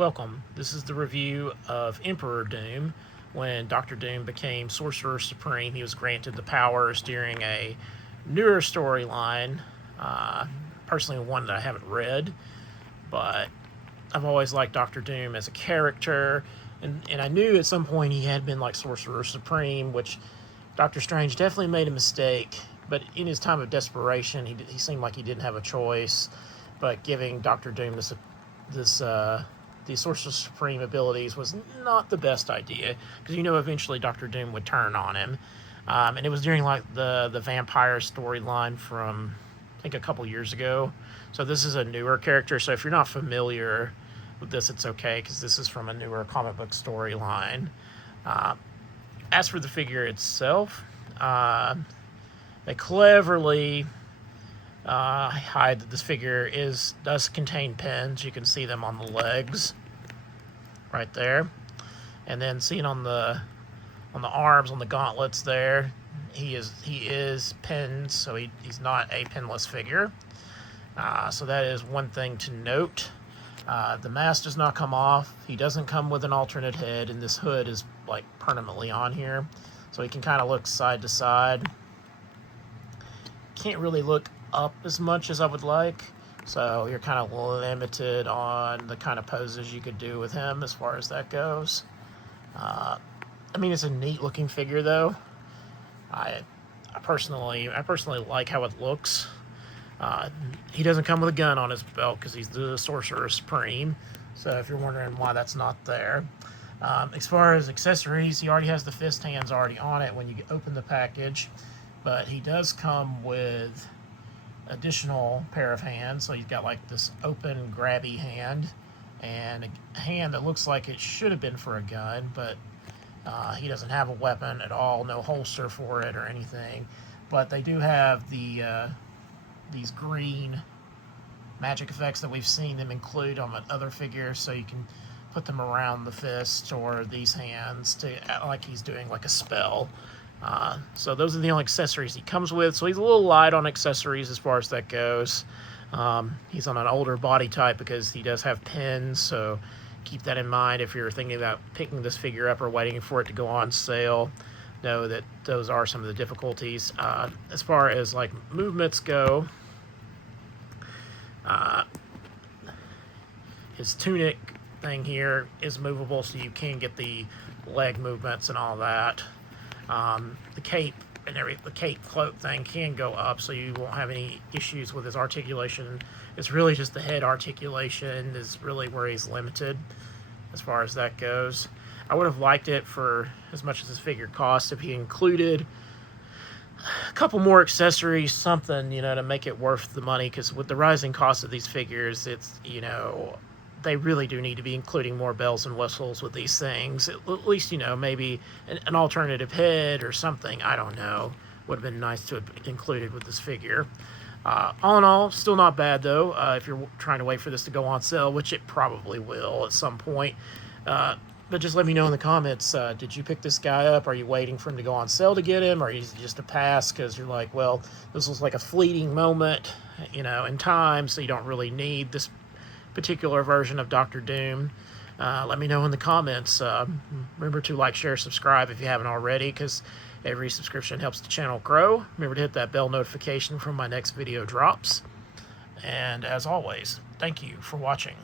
Welcome. This is the review of Emperor Doom. When Doctor Doom became Sorcerer Supreme, he was granted the powers during a newer storyline. Personally, one that I haven't read, but I've always liked Doctor Doom as a character, and I knew at some point he had been like Sorcerer Supreme, which Doctor Strange definitely made a mistake, but in his time of desperation, he seemed like he didn't have a choice. But giving Doctor Doom these Sorcerer Supreme abilities was not the best idea, because eventually Doctor Doom would turn on him. And it was during like the vampire storyline from I think a couple years ago. So this is a newer character. So if you're not familiar with this, it's okay, because this is from a newer comic book storyline. As for the figure itself, they cleverly hide that this figure does contain pins. You can see them on the legs, right there, and then seen on the arms, on the gauntlets there. He is pinned, so he's not a pinless figure. So that is one thing to note. The mask does not come off. He doesn't come with an alternate head, and this hood is like permanently on here, so he can kind of look side to side. Can't really look up as much as I would like, so you're kind of limited on the kind of poses you could do with him as far as that goes. I mean, it's a neat looking figure though. I personally like how it looks. He doesn't come with a gun on his belt because he's the Sorcerer Supreme, so if you're wondering why that's not there. As far as accessories, he already has the fist hands already on it when you open the package, but he does come with additional pair of hands. So he's got like this open grabby hand, and a hand that looks like it should have been for a gun, but he doesn't have a weapon at all, no holster for it or anything. But they do have these green magic effects that we've seen them include on other figures, so you can put them around the fist or these hands to act like he's doing like a spell. So those are the only accessories he comes with, so he's a little light on accessories as far as that goes. He's on an older body type because he does have pins, so keep that in mind if you're thinking about picking this figure up or waiting for it to go on sale. Know that those are some of the difficulties. As far as like movements go, his tunic thing here is movable, so you can get the leg movements and all that. The cape and the cape cloak thing can go up, so you won't have any issues with his articulation. It's really just the head articulation is really where he's limited as far as that goes. I would have liked it for as much as this figure cost if he included a couple more accessories, something, to make it worth the money, because with the rising cost of these figures, it's, they really do need to be including more bells and whistles with these things. At least, maybe an alternative head or something, I don't know, would have been nice to have included with this figure. All in all, still not bad though, if you're trying to wait for this to go on sale, which it probably will at some point. But just let me know in the comments, did you pick this guy up? Are you waiting for him to go on sale to get him? Or is it just a pass because you're like, well, this was like a fleeting moment, in time, so you don't really need this particular version of Doctor Doom? Let me know in the comments. Remember to like, share, subscribe if you haven't already, because every subscription helps the channel grow. Remember to hit that bell notification from my next video drops. And as always, thank you for watching.